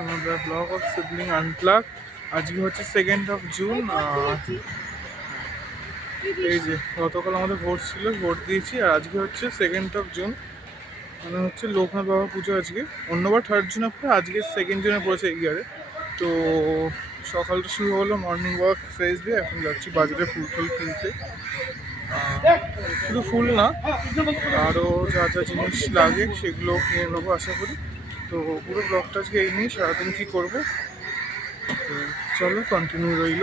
another vlog of Sibling Unplug. আজকে হচ্ছে 2nd of June। এই যে গতকাল আমাদের ভোট ছিল, ভোট দিয়েছি। আর আজকে হচ্ছে 2nd of June, মানে হচ্ছে লোকনাথ বাবা পুজো আজকে। অন্যবার 3rd June পরে, আজকে 2nd June পড়েছে এই ইয়ারে। তো সকালটা শুরু হলো মর্নিং ওয়াক ফ্রেশ দিয়ে। এখন যাচ্ছি বাজারে ফুল ফুল কিনতে। শুধু ফুল না, আরও যা যা জিনিস লাগে সেগুলো কিনে নেবো আশা করি। তো পুরো ব্লগটা আজকে এই নিয়ে সারাদিন কী করবো, তো চলো কন্টিনিউ রইল।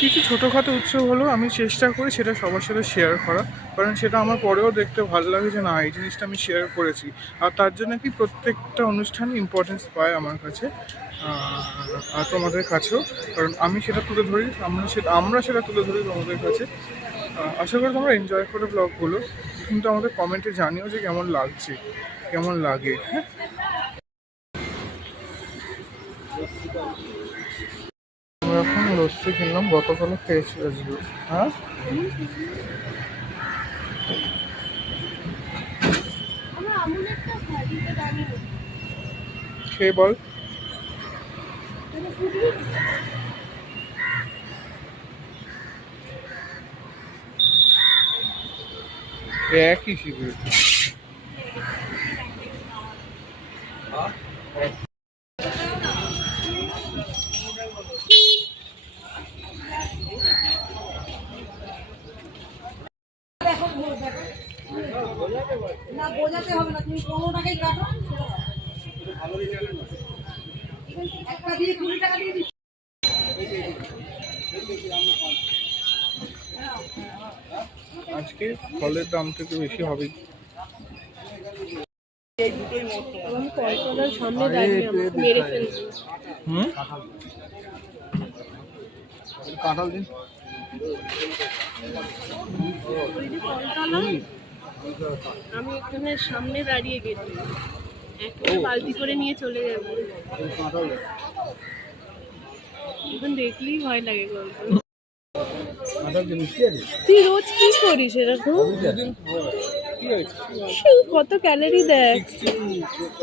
কিছু ছোটোখাটো উৎসব হলেও আমি চেষ্টা করি সেটা সবার সাথে শেয়ার করা, কারণ সেটা আমার পরেও দেখতে ভালো লাগে যে না, এই জিনিসটা আমি শেয়ার করেছি। আর তার জন্য কি প্রত্যেকটা অনুষ্ঠান ইম্পর্টেন্স পায় আমার কাছে আর তোমাদের কাছেও, কারণ আমি সেটা তুলে ধরি, আমরা সেটা তুলে ধরি তোমাদের কাছে। আশা করি তোমরা এনজয় করে ব্লগগুলো, কিন্তু আমাদের কমেন্টে জানিও যে কেমন লাগছে, কেমন লাগে। হ্যাঁ, আমরা এখন লস্যি কিনলাম, গতকালও খেয়েছি আজকে। হ্যাঁ, খেয়ে বল। একই শিবির। না বোঝাতে হবে না, তুমি 15 টাকাই কাটো, একটা দিয়ে 20 টাকা দিয়ে দিচ্ছি। আজকে ফলের দাম থেকে বেশি হবে। কাঁঠাল দিন। আমি এখানে সামনে দাঁড়িয়ে গেছি, একটা বালতি করে নিয়ে চলে যাবো। এখন দেখলেই ভয় লাগে। তুই রোজ কি করিস এরকম? কত ক্যালোরি দেয়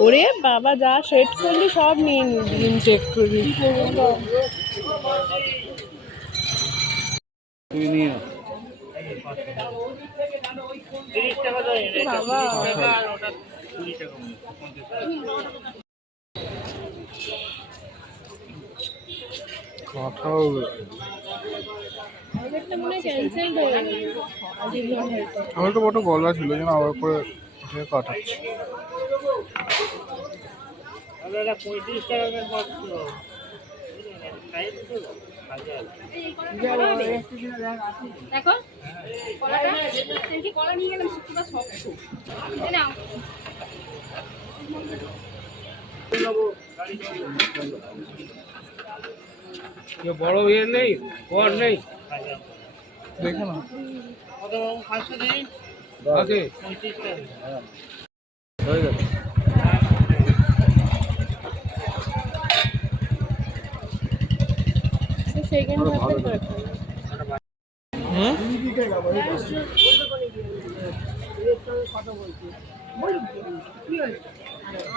ওরে বাবা, যা সেট করলি সব নিয়ে নিবি, চেক করবি। বাবা কাঁঠাল আমার তো বড় গলা ছিল যেন, আবার করে কাটাচ্ছি। দেখো কলা নিয়ে গেলাম, শুক্রবার শক্ত নাও। বড় ইয়ে নেই, ঘর নেই, দেখো না আছে হয়ে গেছে।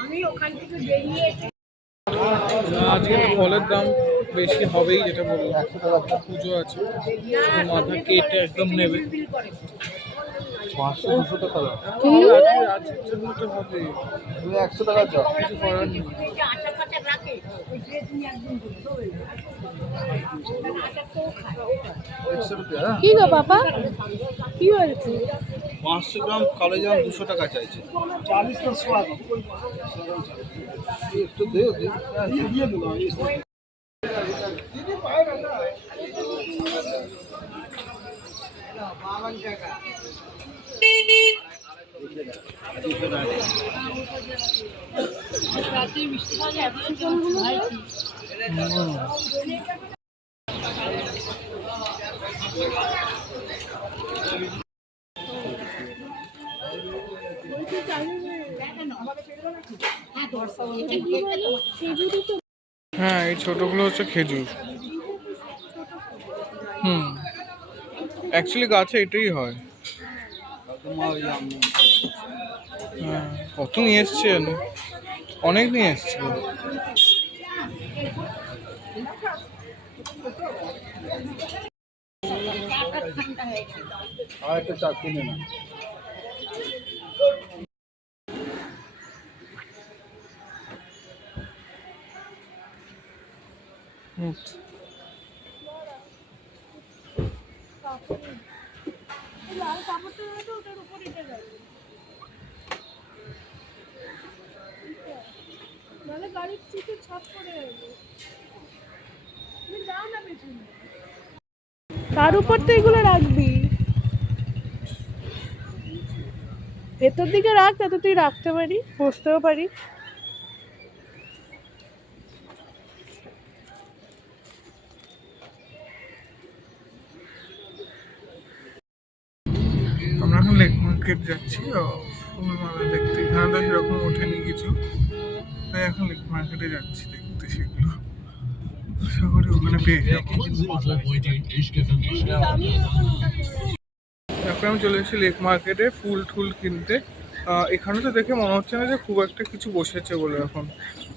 আমি ওখান থেকে বেরিয়ে আজকে ফলের দাম বেশি হবেই, যেটা বলবো। 100 টাকা পুজো আছে, মাথা কেটে একদম নেবে। 500-200 টাকা আজকের জন্য তো হবে। 100 টাকা দাও, কিছু করার নেই। কি গো বাবা, কি বলছি? 500 গ্রাম কালো জাম 200 টাকা চাইছে। 40 का स्वाद একটু দে দিয়ে দেবো। হ্যাঁ, এই ছোটগুলো হচ্ছে খেজুর। অ্যাকচুয়ালি গাছে এটাই হয়। হ্যাঁ, কত নিয়ে এসছি আমি। অনেক নিয়ে এসেছিল। আর একটা চা কিনে না। হুম। তার উপর তো এগুলো রাখবি, ভেতর দিকে রাখ, তাতে তুই রাখতে পারি, বসতেও পারি। আমরা এখন লেক মার্কেট যাচ্ছি ফুলমালা দেখতে। এখানে তো সেরকম ওঠেনি কিছু, তাই এখন লেক মার্কেটে যাচ্ছি দেখতে সেগুলো। আশা করি ওখানে পেয়ে যাবো। এখন আমি চলে এসেছি লেক মার্কেটে ফুল টুল কিনতে। এখানে তো দেখে মনে হচ্ছে না যে খুব একটা কিছু বসেছে বলে এখন।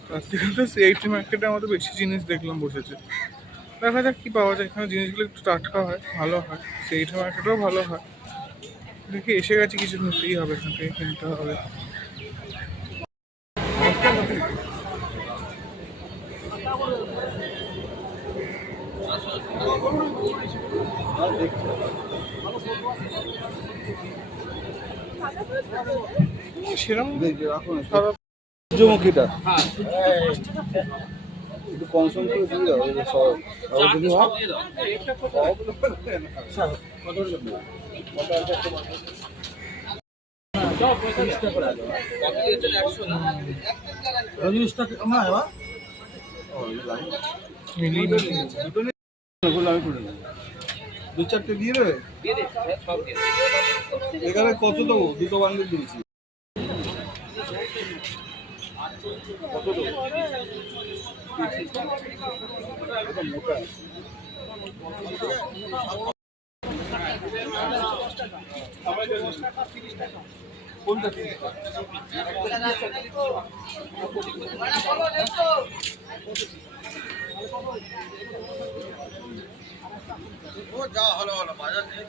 তার থেকে তো সিআইটি মার্কেটে আমাদের বেশি জিনিস দেখলাম বসেছে। দেখা যাক কি পাওয়া যায়। এখানে জিনিসগুলো একটু টাটকা হয়, ভালো হয়। সিআইটি মার্কেটেও ভালো হয়। দেখি এসে গেছি, কিছু নিতেই হবে, এখান থেকে কিনতে হবে। সেরকম রাখুন খারাপ সূর্যমুখীটা একটু কম সম করে দিয়ে দাও, যদি হয়। মিলিয়ে আমি করে দেবো, দু চারটে দিয়ে দেবে। এখানে কত দেবো? দুটো বান্ডিল দিয়েছি। কত দেবো? কোনটা? ও যা হলো হলো, বাজার নিয়ে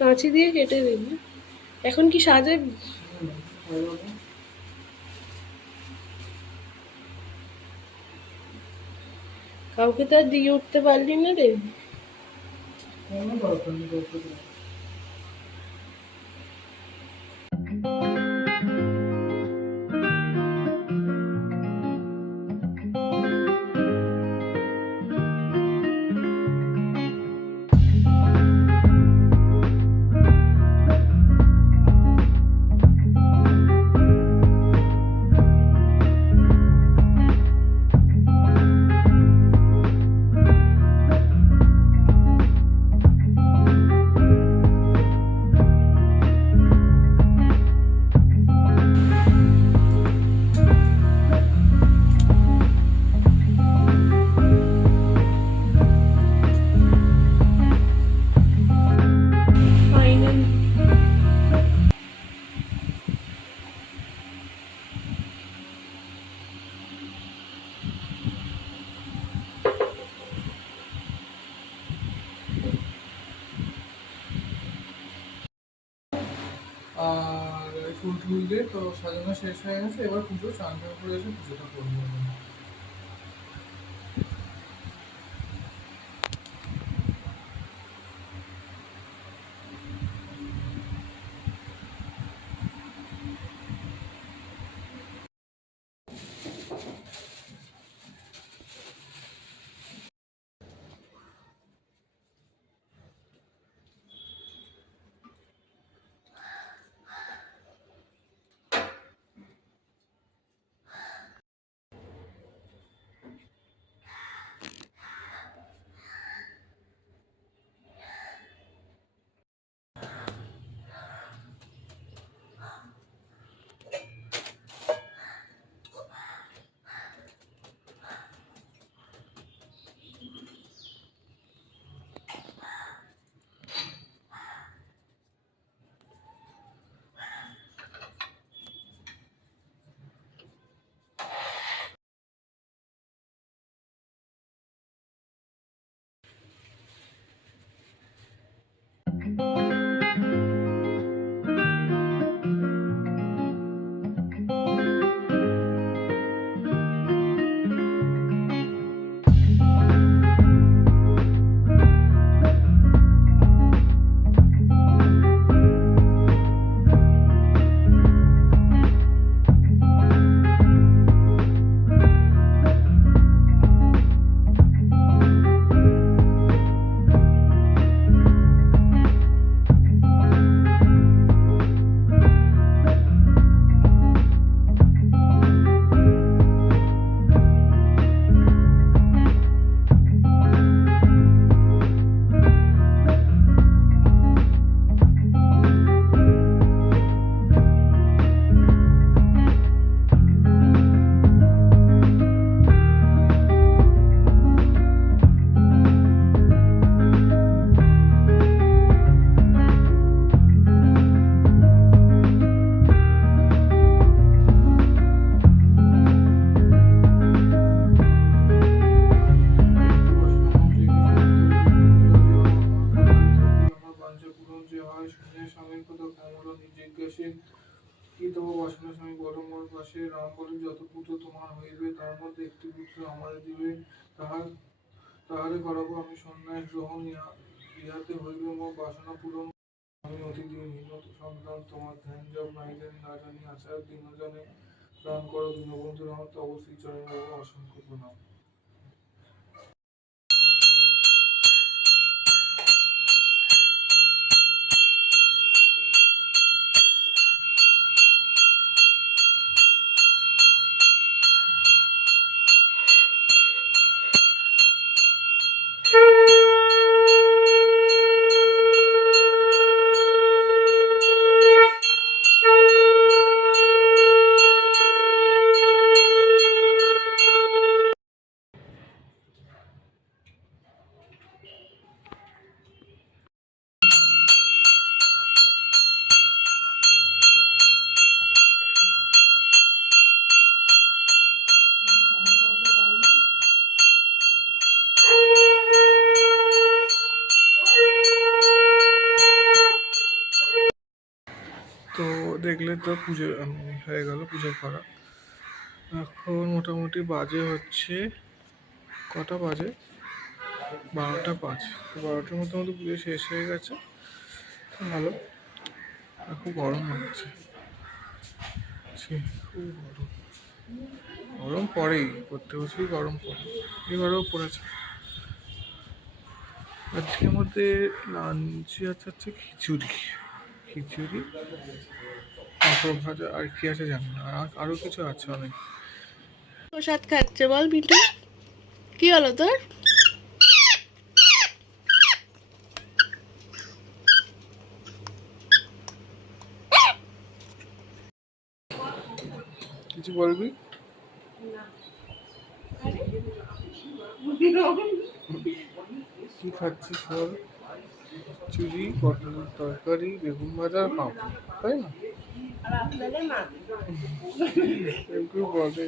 কাঁচি দিয়ে কেটে দিবি। এখন কি সাজাবি? কাউকে তো আর দিয়ে উঠতে পারলি না রে। কোনো দরকার নেই। আর ফুল টুল দিয়ে তো সাজানো শেষ হয়ে গেছে। এবার পুজো চান করে এসে পুজোটা করবো। কি তবু বাসনের স্বামী বলো মোর পাশে, রাম বলেন যত পুত্র তোমার হইবে তার মধ্যে একটি পুত্র আমাদের দিবে, তাহারে করাবো আমি সন্ন্যাস গ্রহণ, ইহাতে হইবে মোর বাসনা পূরণ। আমি অতি দিনহীন সন্তান, তোমার ধ্যান জব নাই জানি না জানি, আচার দিন জানে দান করো দীনবন্ধু রাম, তব শ্রী চরণ বাবা অসংখ্য প্রণাম। তো দেখলে তো পুজো হয়ে গেল পুজো করা। এখন মোটামুটি বাজে হচ্ছে কটা বাজে, 12টা 5। তো 12টার মতো পুজো শেষ হয়ে গেছে। ভালো, আর খুব গরম হচ্ছে, খুব গরম। গরম পড়েই, প্রত্যেক বছরই গরম পড়ে, এবারেও পড়েছে। আজকের মধ্যে লাঞ্চে হচ্ছে খিচুড়ি, পাঁপড় ভাজা, আর কি আছে জানি না, আরও কিছু আছে অনেক। প্রসাদ খাচ্ছে বল মিঠু, কি হলো তোর? কিছু বলবি? কি খাচ্ছিস বল? খিচুড়ি, পটলের তরকারি, বেগুন ভাজা, পাঁপড়, তাই না? এগুলো বলে